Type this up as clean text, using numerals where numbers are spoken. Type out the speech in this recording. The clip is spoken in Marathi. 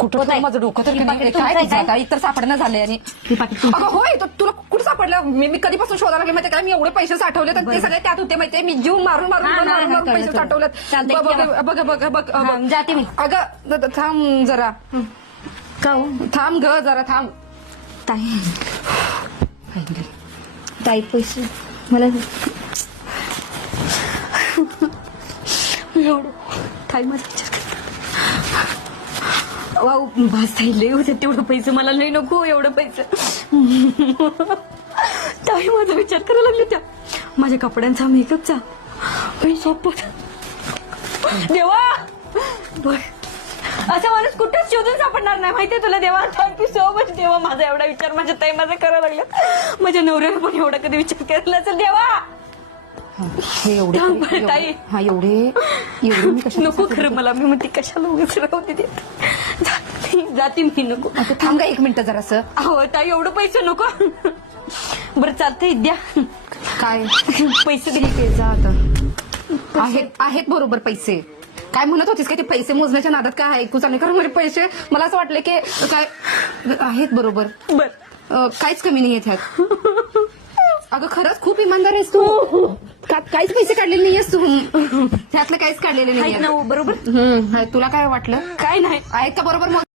कुठं ठेवलं माझं डोकं तर नाही. काय तुझं आता इतर सापडणं झालंय. आणि अगं होय, तुला कुठं सापडलं? मी कधीपासून शोधायला लागले माहिती काय? मी एवढे पैसे साठवले तर ते सगळे त्यात होते माहितीये. मी जीव मारून पैसे साठवलेत. बघ जाते मी. अगं थांब जरा. का थांब ग जरा थांब. ताई पैसे मला एवढं ताई माझा वाव भास ताई लय होते तेवढं पैसे मला लय नको एवढं पैसे. ताई माझा विचार करायला लागले त्या माझ्या कपड्यांचा मेकअपचा सोपत देवा. बघ असा माणूस कुठंच शोधून सापडणार नाही माहितीये तुला देवा. थँक्यू सो मच देवा. माझा एवढा विचार माझ्या ताई माझा करायला लागला. माझ्या नवऱ्याला पण एवढा कधी विचार केला असेल देवा. हे एवढे ताई हा एवढे मी कशा नको खरं मला. मी म्हणते कशाला उगाच राहू दे. जाते मी. नको आता थांब का 1 मिनिट जरासं. अहो ताई एवढं पैसे नको. बरं चालतंय द्या. काय पैसे ठीक आहे जा आता. आहेत बरोबर पैसे. काय म्हणत होतीस काय? ते पैसे मोजण्याच्या नादात काय ऐकू चालू? कारण माझे पैसे मला असं वाटलं की काय आहेत बरोबर. बर काहीच कमी नाही ह्यात. अगं खरंच खूप इमानदार आहेस तू. काहीच पैसे काढलेले नाहीयेस तू. त्यातलं काहीच काढलेले नाही. बरोबर. तुला काय वाटलं? काय नाही आहेत का बरोबर?